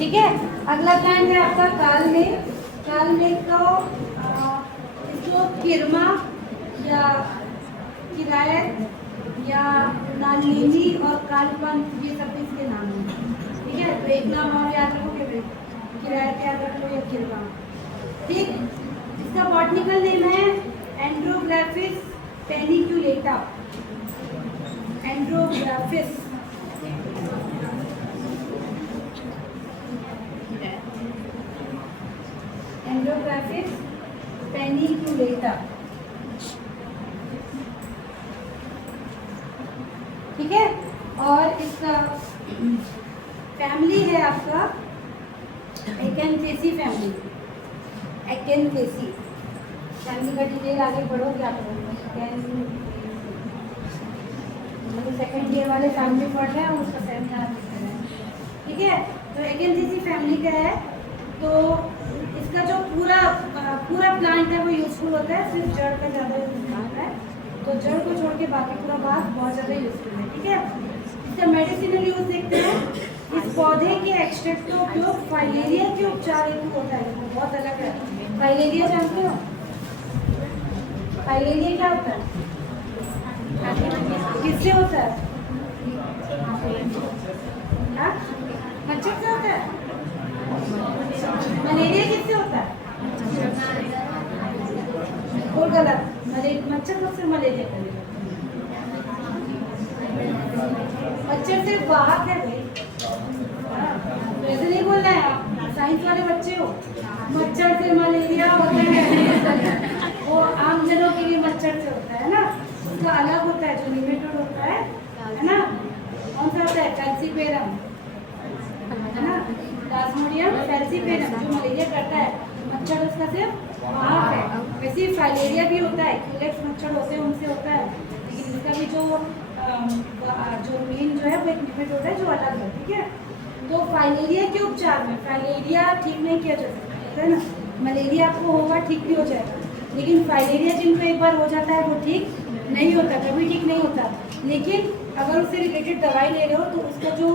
ठीक है। अगला प्लांट है आपका कालमेघ। कालमेघ को इसको किरमा या किरायत या नालिनी और कालपंथ, ये सब इसके नाम हैं। ठीक है, तो एक नाम और याद रखोगे भाई, किरायत याद रख लो या किरमा। ठीक, इसका बॉटनिकल नेम है एंड्रोग्राफिस पेनिक्यूलेटा। एंड्रोग्राफिस एंड्रोग्राफिस पेनिक्यूलेटा। ठीक है, और इसका फैमिली है आपका एक्केंथेसी फैमिली। एक्केंथेसी फैमिली का डिटेल आगे पढ़ोगे आप लोग। सेकेंड ईयर वाले फैमिली पढ़ रहे हैं, उसका सेमिनार लिख रहे हैं। ठीक है, तो एक्केंथेसी फैमिली का है। तो इसका जो पूरा प्लांट है वो यूजफुल होता है, सिर्फ जड़ का ज़्यादा यूज होता है। तो जड़ को छोड़ के बाकी पूरा भाग बहुत ज़्यादा यूजफुल है। ठीक है, इसका मेडिसिनल यूज देखते हैं। इस पौधे के एक्सट्रैक्ट का उपयोग फाइलेरिया के उपचार हेतु होता है। बहुत अलग है। फाइलेरिया जानते हो? फाइलेरिया क्या होता है? किससे होता है? मच्छर से होता है। मलेरिया किससे होता है? और गलत, मच्छर को से मलेरिया करेगा। मच्छर से वाहक है भाई, वैसे नहीं बोलना है। आप साइंस वाले बच्चे हो। मच्छर से मलेरिया होता है, वो आम जनों के लिए मच्छर से होता है ना, उसका अलग होता है जो निमेटोड होता है ना। कौन सा होता है? फैल्सीपेरम है ना, प्लाज्मोडियम फैल्सीपेरम, जो मलेरिया करता है। मच्छर उसका सिर्फ वाहक है। वैसे फाइलेरिया भी होता है, क्यूलेक्स मच्छर होते हैं, उनसे होता है, लेकिन इसका भी जो मेन जो है वो एक निमेटोड है जो अलग है। ठीक है, तो फाइलेरिया के उपचार में फाइलेरिया ठीक नहीं किया जा सकता है ना। मलेरिया आपको होगा, ठीक भी हो जाएगा, लेकिन फाइलेरिया जिनको एक बार हो जाता है वो ठीक नहीं होता, कभी ठीक नहीं होता। लेकिन अगर उससे रिलेटेड दवाई ले रहे हो तो उसका जो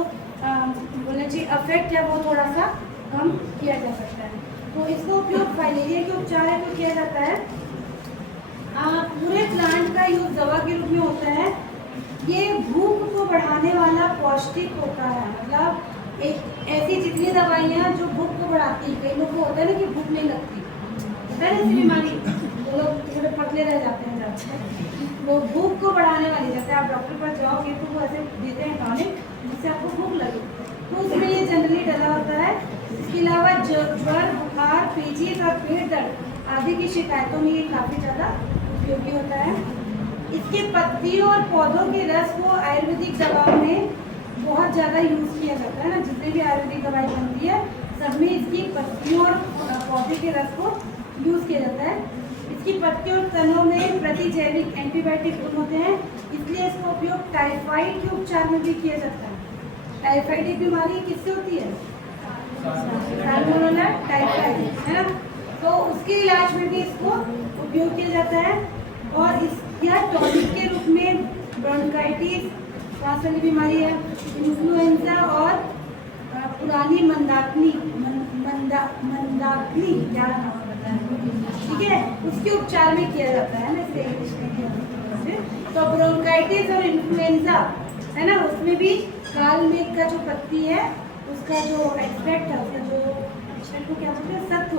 बोलना चाहिए अफेक्ट है वो थोड़ा सा कम किया जा सकता है। तो इसका उपयोग फाइलेरिया के उपचार है तो किया जाता है। पूरे प्लांट का यूज दवा के रूप में होता है। ये भूख को बढ़ाने वाला पौष्टिक होता है। मतलब एक ऐसी जितनी दवाइयाँ जो भूख को बढ़ाती है, कई लोग को होता है ना कि भूख नहीं लगती, होता है ना ऐसी बीमारी, वो लोग थोड़े पतले रह जाते हैं ज़्यादा। वो भूख को बढ़ाने वाली, जैसे आप डॉक्टर पास जाओगे तो वो ऐसे देते हैं टॉनिक जिससे आपको भूख लगे, तो उसमें ये जनरली डला होता है। इसके अलावा ज्वर, बुखार, पेचिश और पेट दर्द आदि की शिकायतों में ये काफ़ी ज़्यादा उपयोगी होता है। इसके पत्तियों और पौधों के रस को आयुर्वेदिक दवाओं में बहुत ज़्यादा यूज़ किया जाता है ना। जितनी भी आयुर्वेदिक दवाई बनती है सब में इसकी पत्तियों और पौधे के रस को यूज़ किया जाता है। इसकी पत्तियों और तनों में प्रतिजैविक एंटीबायोटिक गुण होते हैं, इसलिए इसका उपयोग टाइफाइड के उपचार में भी किया जाता है। टाइफाइड बीमारी किससे होती है? साल्मोनेला टाइफाइड है ना, तो उसके इलाज में भी इसको उपयोग किया जाता है। और इसका टॉनिक के रूप में ब्रोंकाइटिस, सांस वाली बीमारी है, इन्फ्लुएंजा और पुरानी मंदाग्नि क्या नाम होता है, ठीक है, उसके उपचार में किया जाता है ना। इसे तो ब्रोंकाइटिस और इन्फ्लुएंजा है ना, उसमें भी कालमेघ का जो पत्ती है उसका जो एक्सट्रैक्ट है, उसका जो एक्सट्रैक्ट को क्या बोलते हैं, सत्व,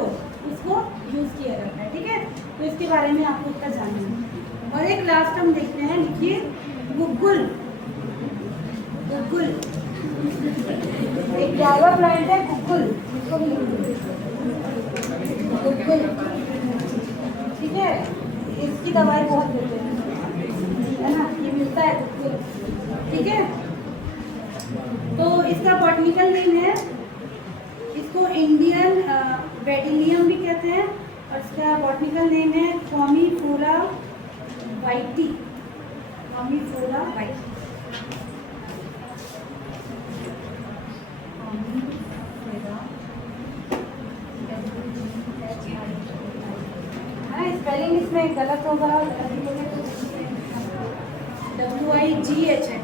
उसको यूज़ किया जाता है। ठीक है, तो इसके बारे में आपको इसका जानना है। और एक लास्ट हम देखते हैं, लिखिए गुग्गुल। गुग्गुल एक जावा प्लांट है, गुग्गुल, इसको भी गुग्गुल। ठीक है, इसकी दवाई बहुत देते हैं है ना, ये मिलता है गुग्गुल। ठीक है, तो इसका बॉटनिकल नेम है, इसको इंडियन वेडिलियम भी कहते हैं, और इसका बॉटनिकल नेम है कॉमीफोरा वाइटी। कॉमीफोरा वाइटी। स्पेलिंग इसमें गलत होगा, WIGH है,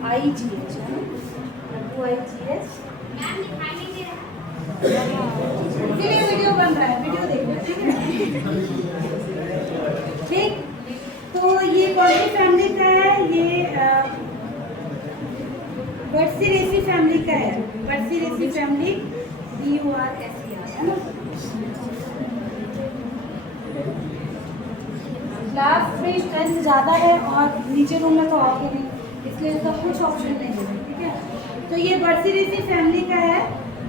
WIGH है, WIGH। इसीलिए वीडियो बन रहा है, वीडियो देखना, ठीक है? ठीक, तो ये कौन सी फैमिली का है? ये बर्सीरेसी फैमिली का है। बर्सीरेसी फैमिली, BURSER, है ना? क्लास में स्ट्रेंथ ज़्यादा है और नीचे रूम में तो आओगे नहीं, इसलिए इसका कुछ ऑप्शन नहीं है, ठीक है? तो ये बर्सीरेसी फैमिली का है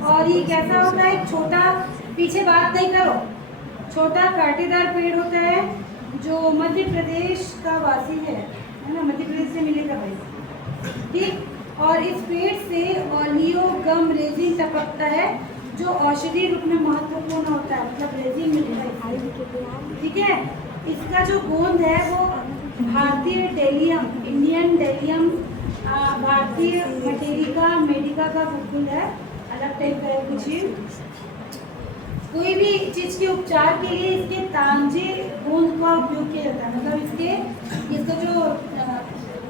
और ये कैसा होता है? छोटा, पीछे बात नहीं करो, छोटा कांटेदार पेड़ होता है जो मध्य प्रदेश का वासी है ना? मध्य प्रदेश से मिलेगा भाई, ठीक? और इस पेड़ से ओलियोगम रेजिन टपकता है जो औषधि रूप में महत्वपूर्ण होता है, मतलब रेजिन मिलता है, ठीक है? इसका जो गोंद है वो भारतीय डेलियम, इंडियन डेलियम, भारतीय मेडिका का गुलकुल है, अलग टाइप का है कुछ ही। कोई भी चीज़ के उपचार के लिए इसके तांजे गोंद का उपयोग किया जाता है, मतलब इसका जो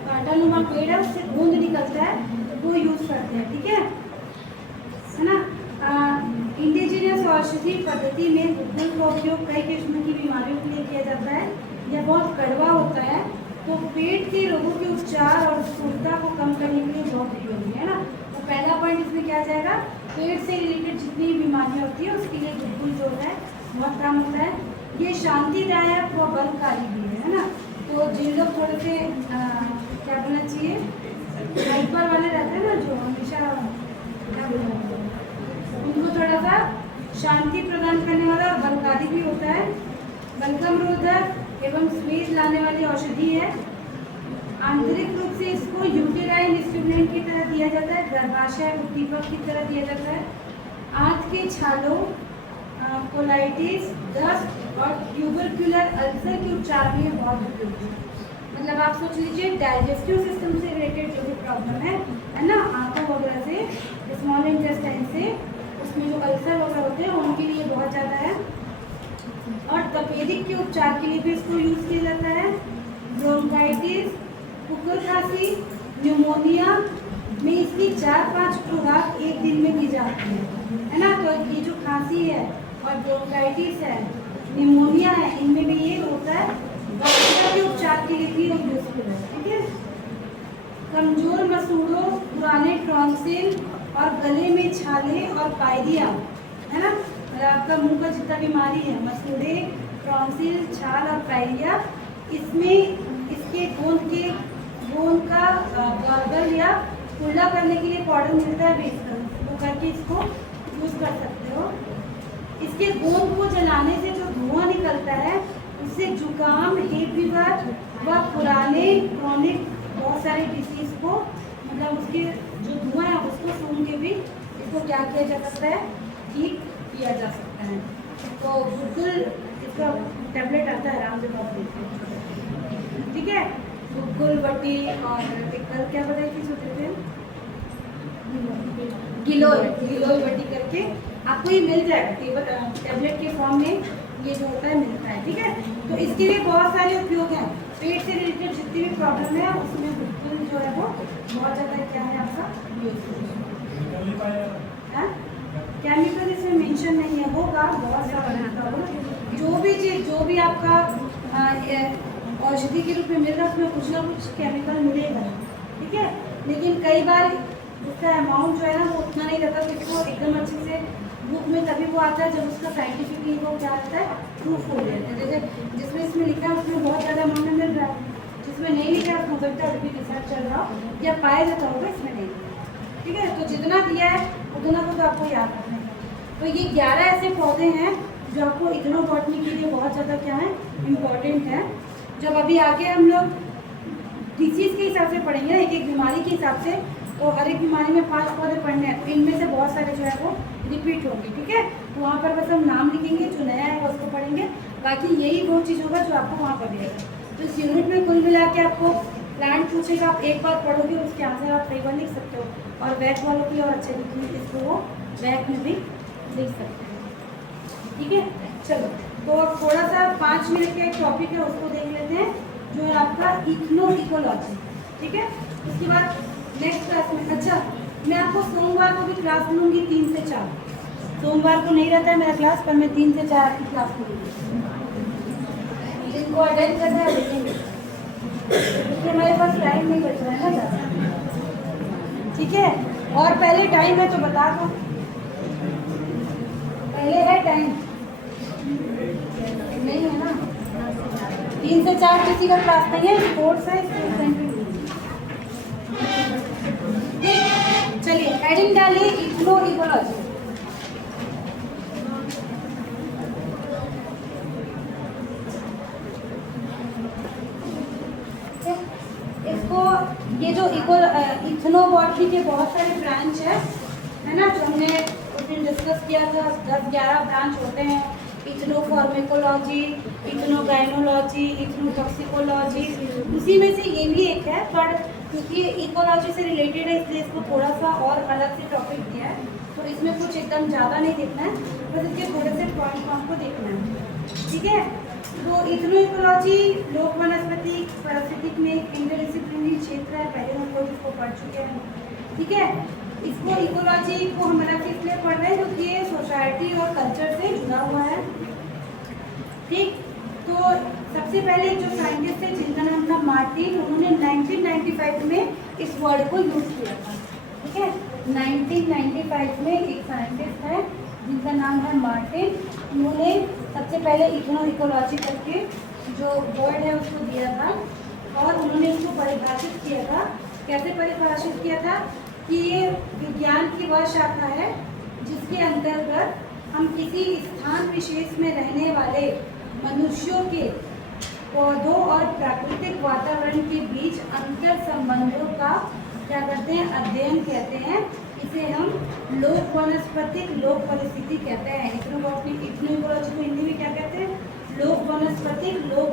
कांटानुमा पेड़ है उससे गोंद निकलता है, वो यूज करते हैं, ठीक है ना? इंडिजिनियस औषधि पद्धति में गुलकुल का उपयोग कई किस्म की बीमारियों के लिए किया जाता है। यह बहुत कड़वा होता है, तो पेट के रोगों के उपचार और स्थूलता को कम करने के लिए बहुत उपयोगी है ना? तो पहला पॉइंट इसमें क्या आ जाएगा? पेट से रिलेटेड जितनी बीमारियाँ होती है उसके लिए गुलकुल जो है बहुत काम होता है। ये शांतिदायक व बलकारी भी है ना? तो जिन लोग थोड़े से क्या बोलना चाहिए, हाइपर वाले रहते हैं ना, जो हमेशा क्या बोलना, उनको थोड़ा सा शांति प्रदान करने वाला और बलकारी भी होता है। बलगम रोधक एवं स्वेद लाने वाली औषधि है। आंतरिक रूप से इसको यूटेराइन स्टिमुलेंट की तरह दिया जाता है, गर्भाशय उद्दीपक की तरह दिया जाता है। आंत के छालों, कोलाइटिस, दस्त और ट्यूबरक्युलर अल्सर के उपचार में बहुत उपयोगी है। मतलब आप सोच लीजिए डाइजेस्टिव सिस्टम से रिलेटेड जो भी प्रॉब्लम है ना, आंतों वगैरह से, स्मॉल इंटेस्टाइन से, उसमें जो अल्सर वगैरह होते हैं उनके लिए बहुत ज़्यादा है। और तपेदिक के उपचार के लिए भी इसको यूज़ किया जाता है। ब्रोंकाइटिस, कुकर खांसी, न्यूमोनिया में इसकी 4-5 खुराक एक दिन में की जाती है ना? तो ये जो खांसी है और ब्रोंकाइटिस है, निमोनिया है, इनमें भी ये होता है। वैक्सीन के उपचार के लिए भी यूजफुल है, ठीक है? कमजोर मसूड़ों, पुराने टॉन्सिल और गले में छाले और पायरिया, है ना? आपका मुंह का जितना बीमारी है, मसूड़े, टॉन्सिल, छाल और पायरिया, इसमें इसके गोंद का गार्गल या कुल्ला करने के लिए पाउडर मिलता है बेचकर, वो करके इसको यूज कर सकते हो। इसके गोंद को जलाने से जो धुआं निकलता है उससे जुकाम, हे फीवर व पुराने क्रॉनिक बहुत सारे डिसीज को, मतलब उसके जो धुआं है उसको सूंघ के भी इसको क्या किया जा सकता है? ठीक किया जा सकता है। तो गुलकुल इसका टैबलेट आता है, आराम से बहुत देखते हैं, ठीक है? गुलकुल बटी और एक कल क्या बताई थी जो कहते हैं गिलोय बटी करके आपको ये मिल जाएगा टैबलेट के फॉर्म में, ये जो होता है मिलता है, ठीक है? तो इसके भी बहुत सारे उपयोग हैं। पेट से रिलेटेड जितनी भी प्रॉब्लम है उसमें गुलकुल जो है वो बहुत ज़्यादा क्या है आपका यूजफुल है। केमिकल इसमें मेंशन नहीं है, होगा बहुत सारा होगा। जो भी चीज़ जो भी आपका औषधि के रूप में मिल रहा है उसमें कुछ ना कुछ केमिकल मिलेगा, ठीक है? लेकिन कई बार उसका अमाउंट जो है ना वो उतना नहीं रहता, तो इसको एकदम अच्छे से बुक में तभी वो आता है जब उसका साइंटिफिकली वो क्या रहता है, प्रूफ हो जाता है। जैसे जिसमें इसमें लिखा है उसमें बहुत ज़्यादा अमाउंट में मिल रहा है, जिसमें नहीं लिखा है उसमें सकता है अभी रिसर्च चल रहा हो या पाया जाता होगा, इसमें नहीं, ठीक है? तो जितना दिया है उतना को तो आपको याद रखना है। तो ये 11 ऐसे पौधे हैं जो आपको इग्नोबॉटनी के लिए बहुत ज़्यादा क्या है, इम्पॉर्टेंट है। जब अभी आगे हम लोग डिसीज़ के हिसाब से पढ़ेंगे ना, एक एक बीमारी के हिसाब से, तो हर एक बीमारी में 5 पौधे पढ़ने हैं, तो इनमें से बहुत सारे जो है वो रिपीट होंगे, ठीक है? तो वहाँ पर बस हम नाम लिखेंगे, जो नया है उसको पढ़ेंगे, बाकी यही वो चीज़ होगा जो आपको वहाँ पर मिलेगा। तो इस यूनिट में कुल मिला के आपको प्लांट पूछेगा, आप एक बार पढ़ोगे उसके आंसर आप कई बार लिख सकते हो, और बैक वालों की और अच्छे लिखेंगे इसको वो बैक में भी लिख सकते हैं, ठीक है? चलो, तो थोड़ा सा 5 मिनट का एक टॉपिक है उसको देख लेते हैं, जो है आपका इकोलॉजी, ठीक है? उसके बाद नेक्स्ट क्लास में, अच्छा मैं आपको सोमवार को भी क्लास लूँगी 3 से 4, सोमवार को नहीं रहता है मेरा क्लास, पर मैं 3 से 4 की क्लास करूँगी। जिनको अटेंड करना है देखेंगे, क्योंकि हमारे पास टाइम नहीं बच रहा है ना ज़्यादा। ठीक है, और पहले टाइम है तो बता दो, पहले है टाइम नहीं है ना? 3 से 4 किसी का क्लास नहीं है, स्पोर्ट्स है, स्पोर्ट्स सेंटर। चलिए हेडिंग डालिए इग्नो इकोलॉजी। इसको ये जो इथनोबॉटनी के बहुत सारे ब्रांच है ना, जो हमने उस दिन डिस्कस किया था, 10-11 ब्रांच होते हैं। इथनोफार्मेकोलॉजी, इथनोगाइनोलॉजी, इथनोटॉक्सिकोलॉजी, उसी में से ये भी एक है, पर क्योंकि ये इकोलॉजी से रिलेटेड है इसलिए इसको थोड़ा सा और अलग से टॉपिक दिया है। तो इसमें कुछ एकदम ज़्यादा नहीं देखना है, बस इसके थोड़े से पॉइंट आपको देखना है। ठीक है, तो इथनो इकोलॉजी लोक वनस्पति पारिस्थितिक में एक इंटरडिसिप्लिनरी क्षेत्र है, पहले हम लोग इसको पढ़ चुके हैं। ठीक है, इसको इकोलॉजी को हम अलग से इसलिए पढ़ रहे हैं क्योंकि ये सोसाइटी और कल्चर से जुड़ा हुआ है। ठीक, तो सबसे पहले जो साइंटिस्ट थे जिनका नाम था मार्टिन, उन्होंने 1995 में इस वर्ड को यूज़ किया था। ठीक है, 1995 में एक साइंटिस्ट है जिनका नाम है मार्टिन, उन्होंने सबसे पहले इथनो इकोलॉजी करके जो वर्ड है उसको दिया था, और उन्होंने इसको परिभाषित किया था। कैसे परिभाषित किया था कि ये विज्ञान की वह शाखा है जिसके अंतर्गत हम किसी स्थान विशेष में रहने वाले मनुष्यों के, पौधों और प्राकृतिक वातावरण के बीच अंतर संबंधों का क्या करते हैं, अध्ययन कहते हैं। इसे हम लोक वनस्पतिक लोक परिस्थिति कहते हैं। इथनोबॉटनी, इथनोइकोलॉजी को हिंदी में क्या कहते हैं, लोक वनस्पतिक लोक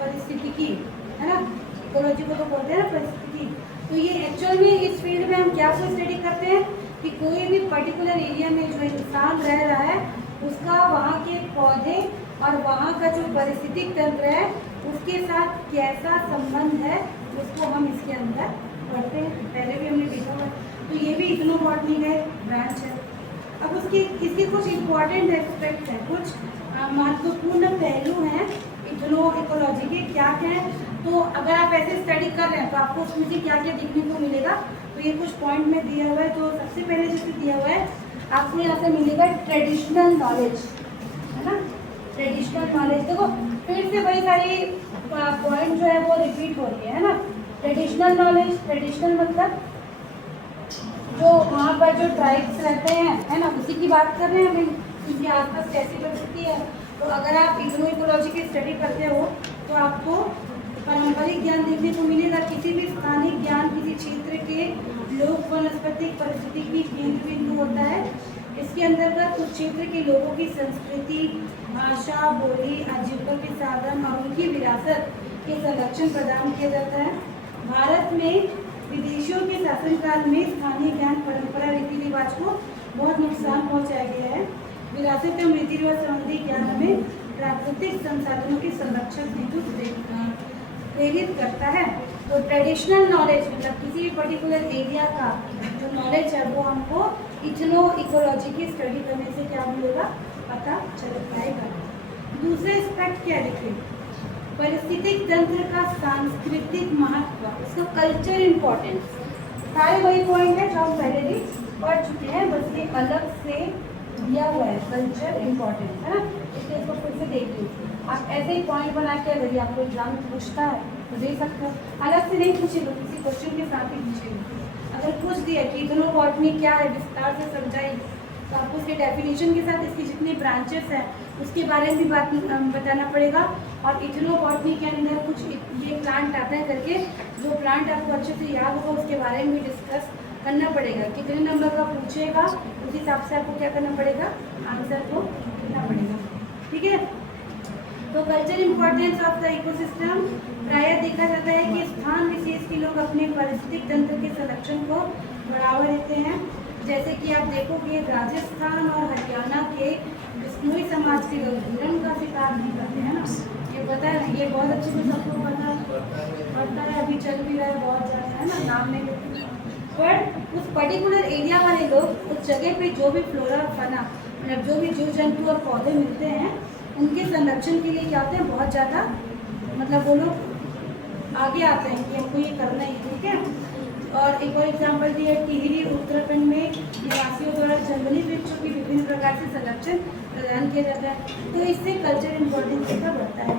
परिस्थितिकी, है ना? इकोलॉजी को तो बोलते हैं ना परिस्थिति। तो ये एक्चुअल में इस फील्ड में हम क्या को स्टडी करते हैं कि कोई भी पर्टिकुलर एरिया में जो इंसान रह रहा है उसका वहाँ के पौधे और वहाँ का जो पारिस्थितिक तंत्र है उसके साथ कैसा संबंध है, उसको हम इसके अंदर पढ़ते हैं। पहले भी हमने देखा हुआ, तो ये भी इथनोबॉटनी का ब्रांच है। अब इसके कुछ इम्पॉर्टेंट एस्पेक्ट हैं, कुछ महत्वपूर्ण पहलू हैं इथनो इकोलॉजी के। क्या क्या है, तो अगर आप ऐसे स्टडी कर रहे हैं तो आपको उसमें से क्या क्या देखने को मिलेगा, तो ये कुछ पॉइंट में दिया हुआ है। तो सबसे पहले जैसे दिया हुआ है आपको यहाँ से मिलेगा ट्रेडिशनल नॉलेज, है ना? ट्रेडिशनल नॉलेज, देखो फिर से वही सारी पॉइंट जो है वो रिपीट हो रही है ना। ट्रेडिशनल नॉलेज, ट्रेडिशनल मतलब जो वहाँ पर जो ट्राइब्स रहते हैं, है ना, उसी की बात कर रहे हैं हम, उनके आसपास कैसी परिस्थिति है। तो अगर आप इग्नो इकोलॉजी की स्टडी करते हो तो आपको पारंपरिक ज्ञान देखने को मिलेगा। किसी भी स्थानिक ज्ञान किसी क्षेत्र के लोक वनस्पतिक परिस्थिति की केंद्र बिंदु होता है। इसके अंतर्गत उस क्षेत्र के लोगों की संस्कृति, भाषा, बोली, आजीविका के साधन और उनकी विरासत के संरक्षण प्रदान किया जाता है। भारत में विदेशियों के शासनकाल में स्थानीय ज्ञान परंपरा रीति रिवाज को बहुत नुकसान पहुंचाया गया है। विरासत एवं रीति रिवाज संबंधी ज्ञान हमें प्राकृतिक संसाधनों के संरक्षण हेतु प्रेरित करता है। तो ट्रेडिशनल नॉलेज मतलब किसी भी पर्टिकुलर एरिया का जो नॉलेज है वो हमको इथनो इकोलॉजी की स्टडी करने से क्या मिलेगा, पता चल पाएगा। दूसरे एस्पेक्ट क्या देखिए, पारिस्थितिक तंत्र का सांस्कृतिक महत्व, उसका कल्चर इम्पोर्टेंस। सारे वही पॉइंट है जो हम पहले भी पढ़ चुके हैं, बस ये अलग से दिया हुआ है, कल्चर इम्पोर्टेंस, है ना? इसलिए इसको फिर से देख लीजिए। आप ऐसे ही पॉइंट बना के अगर आपको एग्जाम पूछता है तो दे सकते हो, अलग से नहीं पूछेगा, किसी क्वेश्चन के साथ ही पूछेगा। अगर पूछ दिया कि इथनोबॉटनी क्या है, विस्तार से समझाई, तो आपको उसके डेफिनेशन के साथ इसकी जितनी ब्रांचेस हैं उसके बारे में भी बताना पड़ेगा। और इथनोबॉटनी के अंदर कुछ ये प्लांट आता है करके, जो प्लांट आपको अच्छे से याद होगा उसके बारे में भी डिस्कस करना पड़ेगा। कितने नंबर का पूछेगा उस हिसाब से आपको क्या करना पड़ेगा, आंसर को लिखना पड़ेगा। ठीक है, तो culture importance of the ecosystem, प्रायः देखा जाता है कि स्थान विशेष के लोग अपने पारिस्थितिक तंत्र के संरक्षण को बढ़ावा देते हैं। जैसे कि आप देखोगे राजस्थान और हरियाणा के बिश्नोई समाज के लोग हिरण का शिकार नहीं करते हैं ना, ये पता है ना, ये बहुत अच्छे से सबको पता है, अभी चल भी रहा है बहुत ज़्यादा, है ना, नाम नहीं लेते। पर उस पर्टिकुलर एरिया वाले लोग उस जगह पे जो भी फ्लोरा फना मतलब जो भी जीव जंतु और पौधे मिलते हैं उनके संरक्षण के लिए क्या होते हैं, बहुत ज़्यादा मतलब वो लोग आगे आते हैं कि हमको ये करना ही, ठीक है। और एक और एग्जाम्पल दिया है, टिहरी उत्तराखंड में निवासियों द्वारा जंगली वृक्षों की विभिन्न प्रकार से संरक्षण प्रदान किया जाता है। तो इससे कल्चर इम्पोर्टेंस का बढ़ता है।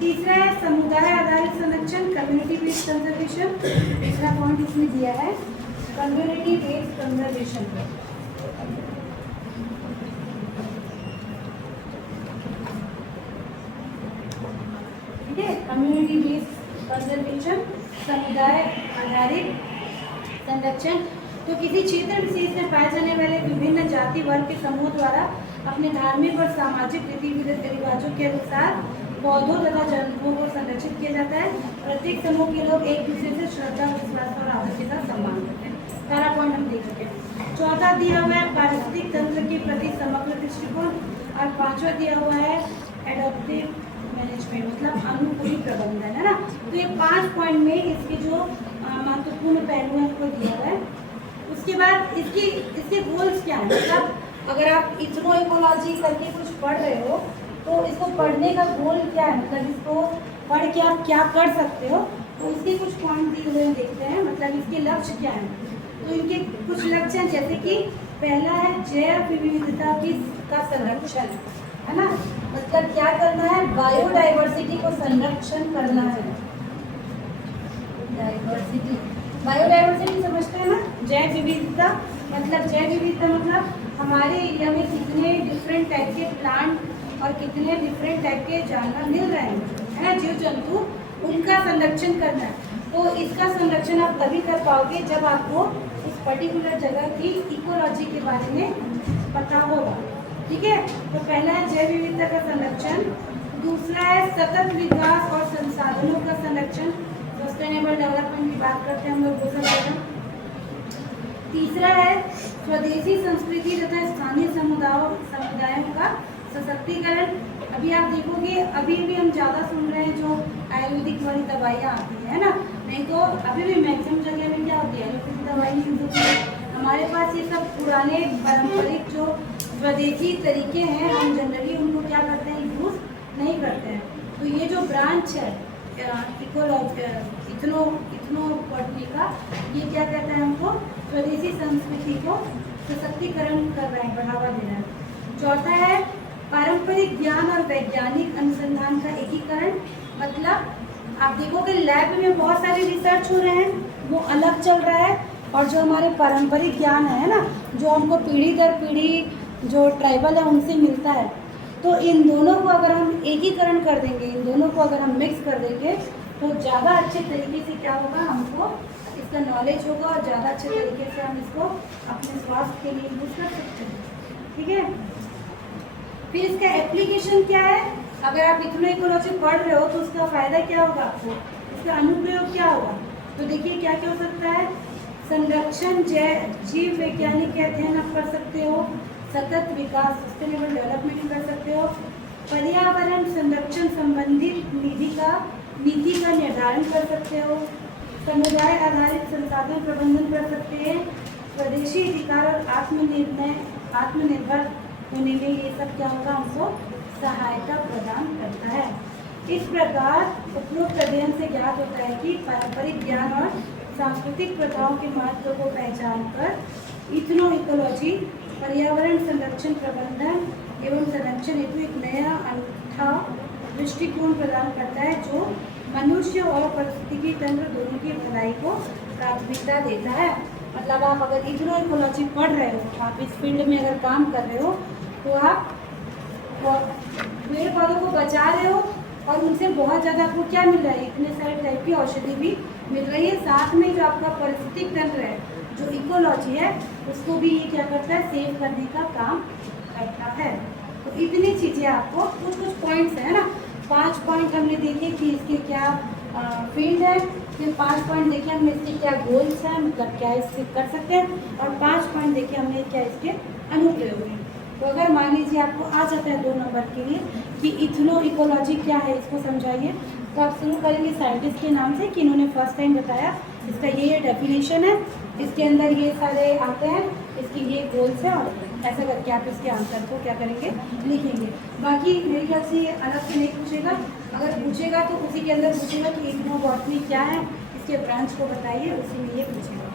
तीसरा है समुदाय आधारित संरक्षण, कम्युनिटी बेस्ड कंजर्वेशन। तीसरा पॉइंट इसमें दिया है कम्युनिटी बेस्ड कंजर्वेशन। ठीक है, कम्युनिटी बेस्ड कंजर्वेशन, समुदाय आधारित संरक्षण। तो किसी क्षेत्र विशेष में पाए जाने वाले विभिन्न जाति वर्ग के समूह द्वारा अपने धार्मिक और सामाजिक रीति रिवाजों के अनुसार पौधों तथा जंतुओं को संरक्षित किया जाता है। प्रत्येक समूह के लोग एक दूसरे से श्रद्धा, विश्वास और आदर के साथ सम्मान करते हैं। सारा पॉइंट हम देख चुके हैं। चौथा दिया हुआ है पारिस्थितिक तंत्र के प्रति समग्र दृष्टिकोण, और पांचवा दिया हुआ है एडॉप्टिव मैनेजमेंट, मतलब अनुकूली प्रबंधन, है ना। तो ये 5 पॉइंट में इसके जो महत्वपूर्ण पहलू हैं उनको दिया हुआ है। उसके बाद इसके गोल्स क्या हैं, मतलब अगर आप इथनो इकोलॉजी करके कुछ पढ़ रहे हो तो इसको पढ़ने का गोल क्या है, मतलब इसको पढ़ के आप क्या कर सकते हो, तो इसके कुछ पॉइंट दिए हुए देखते हैं, मतलब इसके लक्ष्य क्या हैं। तो इनके कुछ लक्ष्य हैं, जैसे कि पहला है जैव विविधता का संरक्षण, है ना। मतलब क्या करना है, बायोडाइवर्सिटी को संरक्षण करना है। बायोडाइवर्सिटी समझते हैं ना, जैव विविधता मतलब हमारे एरिया में कितने डिफरेंट टाइप के प्लांट और कितने डिफरेंट टाइप के जानवर मिल रहे हैं, है ना, जीव जंतु, उनका संरक्षण करना है। तो इसका संरक्षण आप तभी कर पाओगे जब आपको उस पर्टिकुलर जगह की इकोलॉजी के बारे में पता होगा, ठीक है। तो पहला है जैव विविधता का संरक्षण। दूसरा है सतत विकास और संसाधनों का संरक्षण, सस्टेनेबल डेवलपमेंट की बात करते हैं हम लोग, वो सब। तीसरा है स्वदेशी संस्कृति तथा स्थानीय समुदायों का सशक्तिकरण। अभी आप देखोगे अभी भी हम ज़्यादा सुन रहे हैं जो आयुर्वेदिक वाली दवाइयाँ आती है ना, नहीं तो अभी भी मैक्सिमम जगह में क्या होती है, आयुर्वेदिक दवाई यूज होती है। हमारे पास ये सब पुराने पारंपरिक जो स्वदेशी तरीके हैं, हम जनरली उनको क्या करते हैं, यूज़ नहीं करते हैं। तो ये जो ब्रांच है इथनो बॉटनी का, ये क्या कहता है, हमको स्वदेशी संस्कृति को सशक्तिकरण कर रहे हैं, बढ़ावा दे रहे हैं। चौथा है पारंपरिक ज्ञान और वैज्ञानिक अनुसंधान का एकीकरण। मतलब आप देखोगे लैब में बहुत सारे रिसर्च हो रहे हैं, वो अलग चल रहा है, और जो हमारे पारंपरिक ज्ञान है ना, जो हमको पीढ़ी दर पीढ़ी जो ट्राइबल है उनसे मिलता है, तो इन दोनों को अगर हम एकीकरण कर देंगे, इन दोनों को अगर हम मिक्स कर देंगे, तो ज़्यादा अच्छे तरीके से क्या होगा, हमको इसका नॉलेज होगा और ज़्यादा अच्छे तरीके से हम इसको अपने स्वास्थ्य के लिए यूज़ कर सकते हैं, ठीक है। फिर इसका एप्लीकेशन क्या है, अगर आप इथनो इकोलॉजी पढ़ रहे हो तो उसका फ़ायदा क्या होगा आपको, इसका अनुप्रयोग क्या होगा। तो देखिए क्या क्या हो सकता है, संरक्षण, जीव वैज्ञानिक के अध्ययन आप कर सकते हो, सतत विकास सस्टेनेबल डेवलपमेंट कर सकते हो, पर्यावरण संरक्षण संबंधित नीति का निर्धारण कर सकते हो, समुदाय आधारित संसाधन प्रबंधन कर सकते हैं, स्वदेशी अधिकार और आत्मनिर्भर होने में ये सब क्या होगा, हमको सहायता प्रदान करता है। इस प्रकार उपरोक्त अध्ययन से ज्ञात होता है कि पारंपरिक ज्ञान और सांस्कृतिक प्रथाओं के महत्व को पहचान कर इथनो इकोलॉजी पर्यावरण संरक्षण प्रबंधन एवं संरक्षण हेतु एक नया अनूठा दृष्टिकोण प्रदान करता है, जो मनुष्य और पारिस्थितिकी तंत्र दोनों की भलाई को प्राथमिकता देता है। मतलब आप अगर इथनो इकोलॉजी पढ़ रहे हो, आप इस फील्ड में अगर काम कर रहे हो, तो आप पेड़ पौधों को बचा रहे हो और उनसे बहुत ज़्यादा आपको क्या मिल रहा है, इतने सारे टाइप की औषधि भी मिल रही है। साथ में जो आपका पारिस्थितिक तंत्र है, जो इकोलॉजी है, उसको भी ये क्या करता है, सेव करने का काम करता है। तो इतनी चीज़ें आपको कुछ पॉइंट्स है ना, 5 पॉइंट हमने देखे कि इसके क्या फील्ड है, फिर 5 पॉइंट देखे हमने इसके क्या गोल्स हैं, मतलब क्या इससे कर सकते हैं, और 5 पॉइंट देखे हमने क्या इसके अनुप्रयोग हैं। तो अगर मान लीजिए आपको आ जाता है 2 नंबर के लिए कि इथनो इकोलॉजी क्या है, इसको समझाइए, तो आप शुरू करेंगे साइंटिस्ट के नाम से कि इन्होंने फर्स्ट टाइम बताया, इसका ये डेफिनेशन है, इसके अंदर ये सारे आते हैं, इसकी ये गोल्स है, और ऐसा करके आप इसके आंसर को क्या करेंगे, लिखेंगे। बाकी मेरे ख्याल से ये अलग से नहीं पूछेगा, अगर पूछेगा तो उसी के अंदर पूछेगा कि इग्नो बॉटनी क्या है, इसके ब्रांच को बताइए, उसी में ये पूछेगा।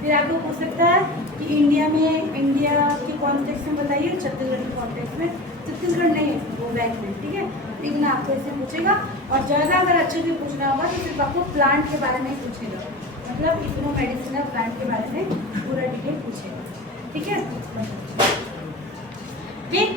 फिर आपको पूछ सकता है कि इंडिया के कॉन्टेक्स्ट में बताइए, छत्तीसगढ़ के कॉन्टेक्स्ट में, छत्तीसगढ़ नहीं वो बैक में, ठीक है। लेकिन आपको इससे पूछेगा, और ज़्यादा अगर अच्छे से पूछना होगा तो सिर्फ आपको प्लांट के बारे में ही पूछेगा, मतलब इग्नो मेडिसिनल प्लांट के बारे में पूरा डिटेल पूछेगा, ठीक है।